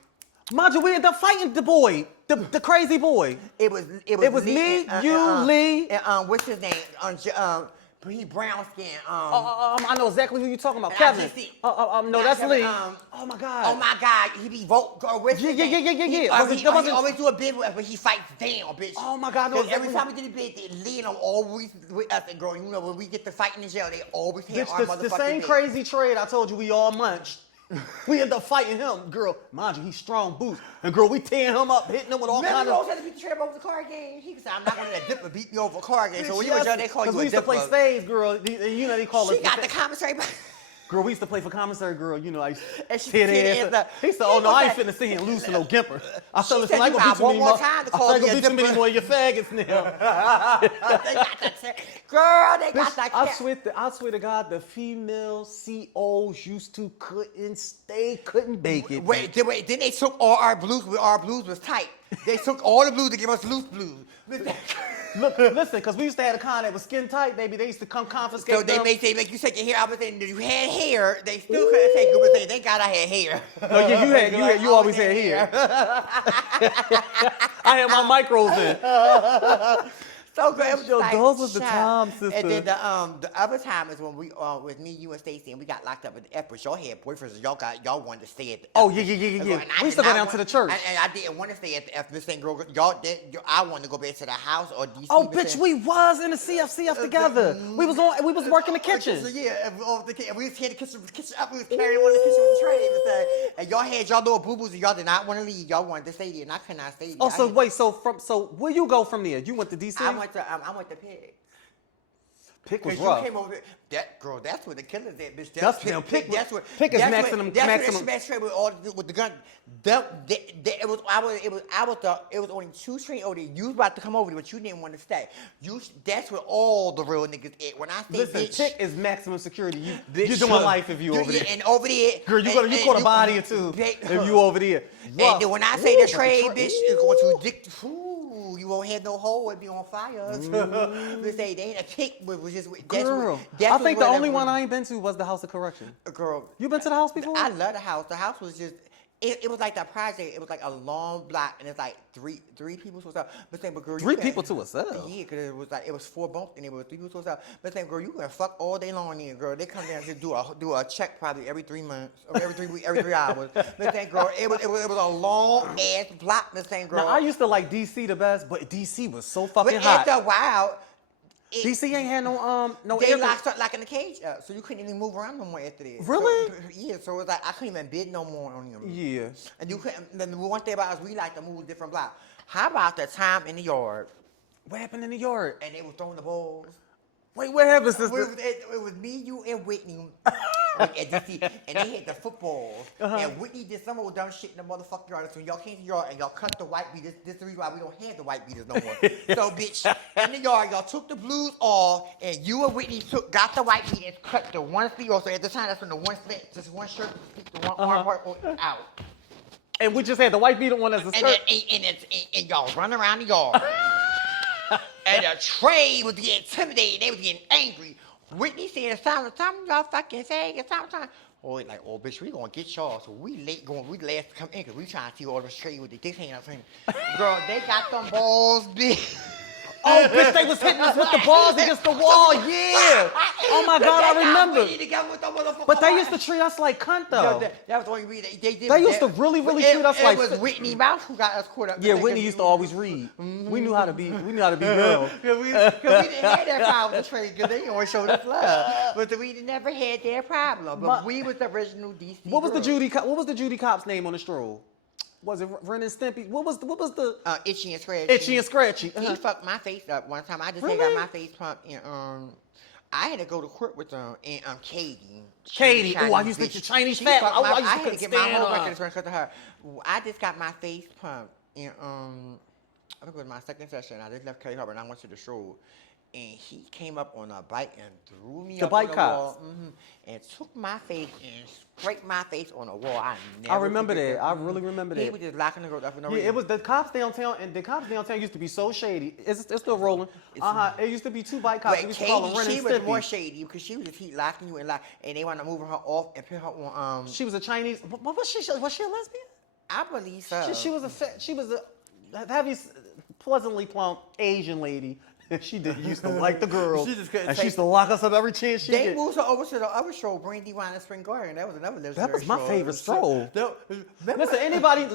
mind you, we ended up fighting the boy, the crazy boy. It was Lee, me, Lee. And what's his name? He brown skin. I know exactly who you're talking about. Kevin. No, that's Lee. Oh my God. He be vote. Yeah. He always do a bid when he fights down, bitch. Oh my God. No, every time we did a bid, Lee and them always with us. And girl, you know when we get to fight in the jail, they always have our motherfucking the same bid. crazy trade I told you we all munched. We end up fighting him, girl. Mind you, he's strong boots, and girl, we tearing him up, hitting him with all kinds of. Remember, had to beat the trap over the card game. He said, "I'm not gonna let Dipper beat me over a card game." So when you were young, they called you a Dipper. We used to play spades, girl. You know they call us. She got the commissary. Girl, we used to play for commissary, girl. You know, I used to tear their ass. He said, "Oh no, I ain't finna see him lose to no Gimper." I said, "Listen, I gonna beat you more time to call me a Gimper. Many more of your faggots now." They got that. Girl, they got that. I swear to God, the female COs used to couldn't bake it. Wait. Then they took all our blues. Our blues was tight. They took all the blues to give us loose blues. Look, listen, because we used to have a con that was skin tight, baby. They used to come confiscate So they them. may say, like, you take your hair out, but then you had hair. They still couldn't take it, but say, thank God I had hair. No, yeah, you always had hair. I had my micros in. So good. It was Yo, like, those was the shut. times, sister. And then the other time is when we with me, you and Stacey, and we got locked up at the airport. Y'all had boyfriends, and y'all wanted to stay at the Oh, airport. yeah. And We used to go did down not to the want- church. And I didn't want to stay at the airport. This thing, girl, I wanted to go back to the house or DC. Oh, but bitch, then- we was in the CF together. We was working the kitchen. So, yeah, and we was here the kitchen up. We was carrying on the kitchen with the tray and y'all had y'all little boo boos, and y'all did not want to leave. Y'all wanted to stay there, and I could not stay there. Oh, so where you go from there? You went to DC? I went to Pig. Pick was Cause you rough. came over there. That girl, that's where the killers at, bitch. That's Pick. now, Pick was- That's what. Pick is that's maximum- What, that's maximum- What the smash trade with the gun. It was only 2 streets over there. You was about to come over there, but you didn't want to stay. That's where all the real niggas at. When I say Listen, bitch, Pick is maximum security. bitch, You're doing life if you over there. And over there, Girl, you caught a body or two if you over there. And Rough. then when I say Ooh, the trade, but the bitch, it's going to dick. Ooh, you won't have no hole. It'd be on fire. They say they ain't a Pick, but was just Girl, I think the only one I ain't been to was the House of Correction. Girl, You been to the house before? I love the house. The house was just. It was like that project. It was like a long block, and it's like three people to us. But saying, but girl, Three people to us. Yeah, because it was 4 bunk, and it was 3 people to us. But saying, girl, you gonna fuck all day long, in girl. They come down to do a check probably every 3 months, or every 3 weeks, every 3 hours. But saying, girl, it was a long ass block. The same girl. Now, I used to like DC the best, but DC was so fucking but hot. after a while. DC ain't had no They air. start locking the cage up, so you couldn't even move around no more after that. Really? So, yeah, so it was like I couldn't even bid no more on them. Yeah. And you couldn't. The one thing about us, we like to move different blocks. How about the time in the yard What happened in the yard? and they was throwing the balls? Wait, what happened, sister? It was me, you, and Whitney at DC, and they had the footballs. And Whitney did some old dumb shit in the motherfucking yard. So y'all came to the yard and y'all cut the white beaters. This is the reason why we don't have the white beaters no more. So, bitch, in the yard, y'all took the blues off, and you and Whitney got the white beaters, cut the one sleeve off. So at the time, that's when the one slit, just one shirt, the one arm part out. And we just had the white beater one as a skirt. And y'all run around the yard. And the trade was getting intimidated. They was getting angry. Whitney said, it's time y'all fucking say. It's time. Oh, like, oh, bitch, we gonna get y'all. So we last to come in because we trying to see all the trade with the dick hanging out. Girl, they got them balls, bitch. Oh, bitch, they was hitting us with the balls against the wall. Yeah. Oh my God, I remember. But they used to treat us like cunt though. That was the only reason they did. They used to really treat us like. It was Whitney Mouth who got us caught up. Yeah, Whitney used to always read. We knew how to be. We knew how to be real. Because we didn't have that problem with the trade because they always showed us love. But we never had that problem. But we was the original DC. What was the girls. What was the Judy Cop's name on the stroll? Was it Ren and Stimpy? What was the Itchy and Scratchy. Itchy and Scratchy? He fucked my face up one time. I just Really? got my face pumped and I had to go to court with them and Katie. Katie. Chinese Oh, I used to bitch. get Chinese She fat. fucked Oh, my- I used to had to couldn't get my stand whole her. record because of her. I just got my face pumped and I think it was my second session. I just left Kelly Harper and I went to the show. And he came up on a bike and threw me The up bike on the cops. wall, and took my face and scraped my face on the wall. I never remember forget that. I really remember He that. was just locking the girl up for no Yeah, reason. it was the cops downtown, and the cops downtown used to be so shady. It's still rolling. It used to be 2 bike cops. But We used to call them Katie, Ren she and was Stimpy. more shady because she was just keep locking you and they wanted to move her off and put her on. She was a Chinese. What was she? Was she a lesbian? I believe so. She was a heavy, pleasantly plump Asian lady. She used to like the girls. She just couldn't and she take used to lock us up every chance she They get. moved her over to the other show, Brandy Wine and Spring Garden. That was another legendary That was my show. favorite stroll. Remember- Listen, if anybody.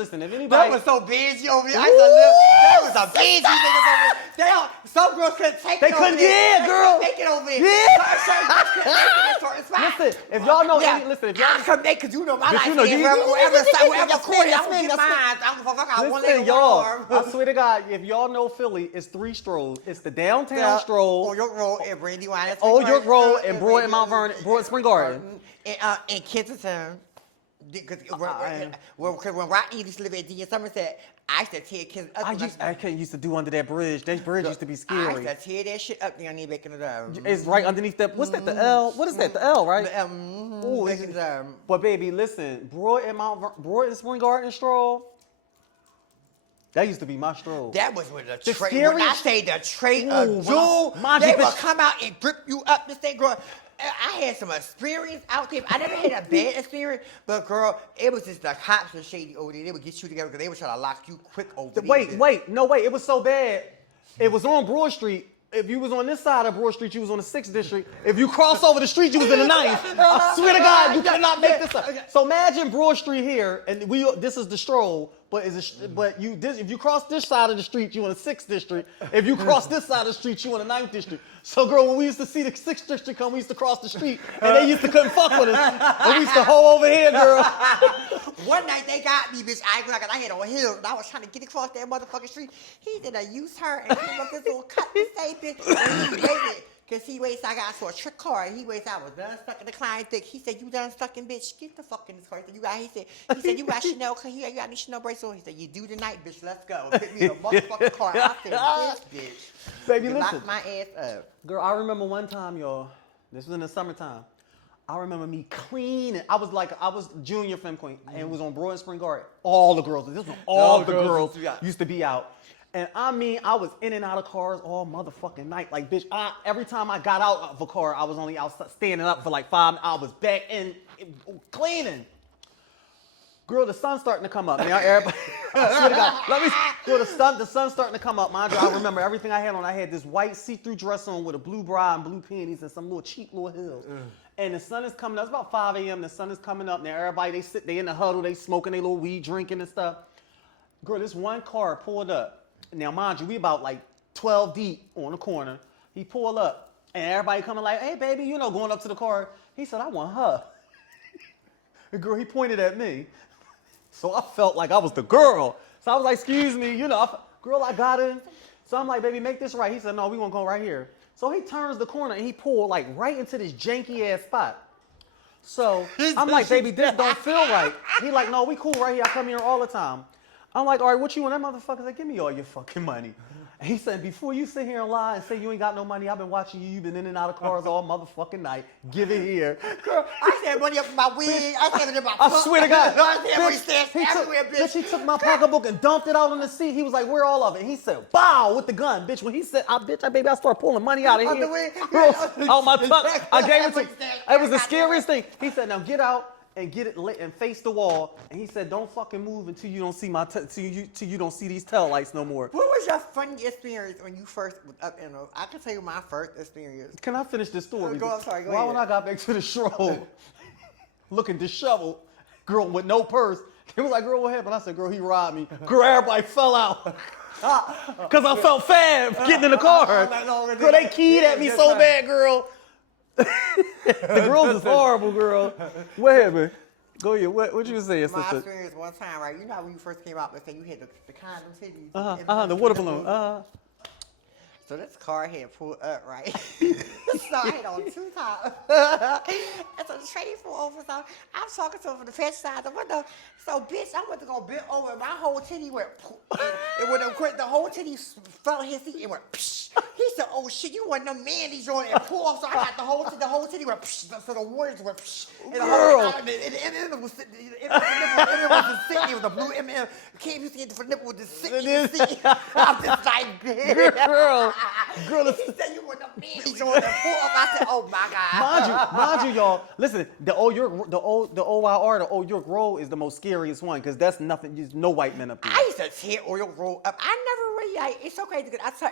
That was so busy over there. I used to live. That was a busy niggas over there. Some girls couldn't take They it couldn't- over there. yeah, girl. They couldn't take it over there. Yeah. Certain girls couldn't make it in certain spots. Listen, if y'all know Yeah. any, listen, if y'all I could make, because you know my But life you know, is you- wherever court, Yes, I'm ma'am, going to get yes, mine. ma'am. I don't give a fuck. I one leg Listen, and y'all, one I arm. swear to God, if y'all know Philly, it's 3 strolls. It's the downtown Yeah. stroll, On York Road and Brandy Wine and Spring Old York Garden, Road, and Broad and Mount Vernon, Broad and Spring Garden. in Kensington. Because when Rodney used to live at D in Somerset, I used to tear kids up. I couldn't used to do under that bridge. That bridge used to be I scary. used to tear that shit up down there back in the day. It's right underneath that. What's that? The L? What is that? The L, right? Ooh, Back in the day. But baby, listen, Broad and Spring Garden stroll. That used to be my stroll. That was with the The tray. When I scariest- say the tray Ooh, of jewel, mind they you, will bitch. come out and grip you up. This thing, girl. I had some experience out there. I never had a bad experience, but girl, it was just the cops and shady over there. They would get you together because they were trying to lock you quick over there. Wait, it was so bad. It was on Broad Street. If you was on this side of Broad Street, you was on the 6th district. If you cross over the street, you was in the 9th. I swear to God, you cannot make this up. So imagine Broad Street here, and this is the stroll. But if you cross this side of the street, you in the 6th district. If you cross this side of the street, you in the 9th district. So girl, when we used to see the 6th district come, we used to cross the street, and they used to couldn't fuck with us. And we used to hoe over here, girl. One night they got me, bitch. I had on heels, and I was trying to get across that motherfucking street. He did a U-turn and came up this little cut and say, bitch. And he waited, because he waits, I got for a trick car. He waits, I was done stuck in the client thick. He said, you done stuck in, bitch. Get the fuck in this car. He said, you got Chanel, you got any Chanel bracelet? He said, you do tonight, bitch. Let's go. Pick me in a motherfucking car. I said, bitch. Baby, You listen. locked my ass up. Girl, I remember one time, y'all. This was in the summertime. I remember me cleaning. I was junior femme queen, and it was on Broad and Spring Garden. All the girls, this was all the girls used to be out. And I mean, I was in and out of cars all motherfucking night. Like, bitch, every time I got out of a car, I was only out standing up for like 5 hours back in cleaning. Girl, the sun's starting to come up. Now, everybody, I swear to God, girl, the sun's starting to come up. Mind you, I remember everything I had on. I had this white see-through dress on with a blue bra and blue panties and some little cheap little heels. And the sun is coming up. It's about 5 a.m. The sun is coming up. Now, everybody, they in the huddle. They smoking their little weed, drinking and stuff. Girl, this one car pulled up. Now, mind you, we about like 12 deep on the corner. He pulled up, and everybody coming like, hey, baby, going up to the car. He said, I want her. The girl, he pointed at me. So I felt like I was the girl. So I was like, excuse me, girl, I got her. So I'm like, baby, make this right. He said, no, we gonna go right here. So he turns the corner, and he pulled like right into this janky-ass spot. So I'm like, baby, this don't feel right. He like, no, we cool right here. I come here all the time. I'm like, all right, what you want? That motherfucker said, give me all your fucking money. And he said, before you sit here and lie and say you ain't got no money, I've been watching you. You've been in and out of cars all motherfucking night. Give it here. Girl, I had money up for my wig. I had it in my I swear to God. I had money stashed everywhere, bitch. He took my pocketbook and dumped it out on the seat. He was like, where all of it? He said, bow, with the gun. Bitch, when he said, baby, I started pulling money out of here. Girl, out my tuck. I gave it to him. It was the scariest thing. He said, now get out and get it lit and face the wall. And he said, don't fucking move until you don't see till you don't see these tail lights no more. What was your funny experience when you first was up in those? I can tell you my first experience. Can I finish this story? Go ahead. Why when I got back to the stroll, looking disheveled, girl with no purse, he was like, girl, what happened? I said, girl, he robbed me. Girl, everybody fell out. Because I felt fab getting in the car. Girl, they keyed at me so bad, girl. The girls is horrible, girl. What happened? Go ahead. What you saying, My sister? experience one time, right? You know when you first came out, let's say you had the condom titties. The water balloon. So this car had pulled up, right? So I had on 2 tops. And so the train pulled over. So I'm talking to him from the passenger side of the window. So, bitch, I went to go bend over, and my whole titty went, and when the whole titty fell in his seat, it went, psh. He said, oh, shit, you want them mandies on and pull off. So I got the whole titty went, psh. So the words went, psh. And the whole time, and it was sitting, it was just sitting, it was a blue M&M. Can't you see it? The nipple was just sitting in the seat. I'm just like, Girl, he said you want them mandies on and pull off. I said, oh, my God. Mind you, y'all. Listen, the Old OYR, the Old York Road is the most scariest one because that's nothing. There's no white men up there. I used to tear oil roll up. I never really, it's so crazy because I tell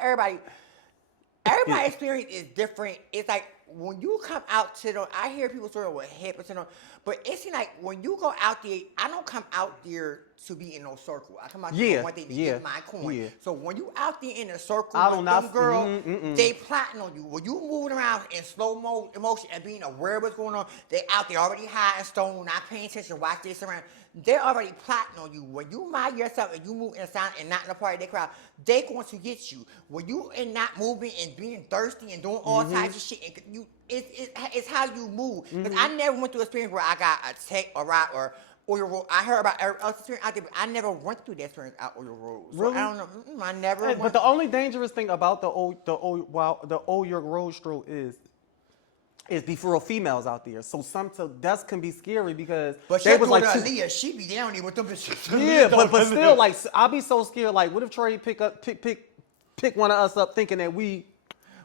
everybody's experience is different. It's like when you come out to them, I hear people sort of what happens to them, but it seems like when you go out there, I don't come out there to be in no circle. I come out there for one thing to get my coin. Yeah. So when you out there in a circle with them girls, they plotting on you. When you moving around in slow motion and being aware of what's going on, they out there already high and stone, not paying attention, watch this around. They're already plotting on you. When you mind yourself and you move inside and not in a part of their crowd, they going to get you. When you and not moving and being thirsty and doing all types of shit, and it's how you move. Because I never went through an experience where I got attacked or robbed or Oil Road. I heard about every other experience out there, but I never went through that experience out Oil Road. So really? I don't know. I never went. But the only dangerous thing about the old York Road stroll is is be for real females out there. So deaths can be scary because But they she was like like, Aaliyah, she be down there with them bitches. yeah, but still, like, I'll be so scared. Like, what if Trey pick one of us up thinking that we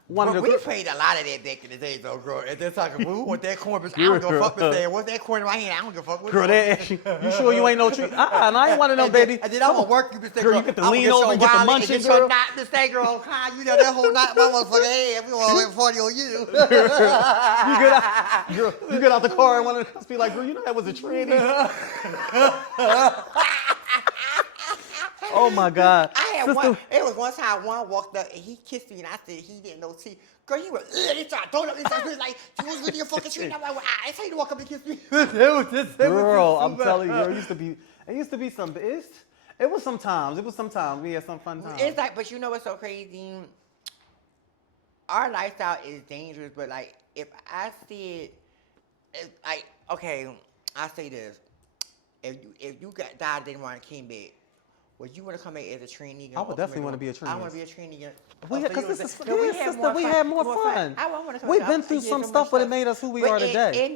one But of the we paid a lot of that back in the day, though, girl. At that time, we want that coin, bitch. I don't give a fuck, bitch. Saying, what's that coin in my hand? I don't give a fuck. What's girl, they actually, you sure you ain't no treat? And I ain't one of them, and baby. And then I'm gonna work you, bitch. Girl, you get to lean over and get the munching, get girl. your knot, bitch. That girl, you know that whole knot, my motherfucking head. We want to party on you. You get out the car and one of the cops be like, girl, you know that was a tranny. Oh my God. I had Sister, one. It was one time one walked up and he kissed me and I said he didn't know tea. Girl, he was throwing up inside. Like he was really a fucking treat. I'm like, well, I tell you to walk up and kiss me. girl, I'm telling you, it used to be some. It was sometimes. We had some fun times. It's like, but you know what's so crazy? Our lifestyle is dangerous, but like if I said, like, okay, I say this: if you got died, didn't want to came back. Would you want to come back as a trainee? I would definitely want to be a trainee. I want to be a trainee. Because this is, we had more fun. I want to come We've back. been through some stuff, but it made us who we are today.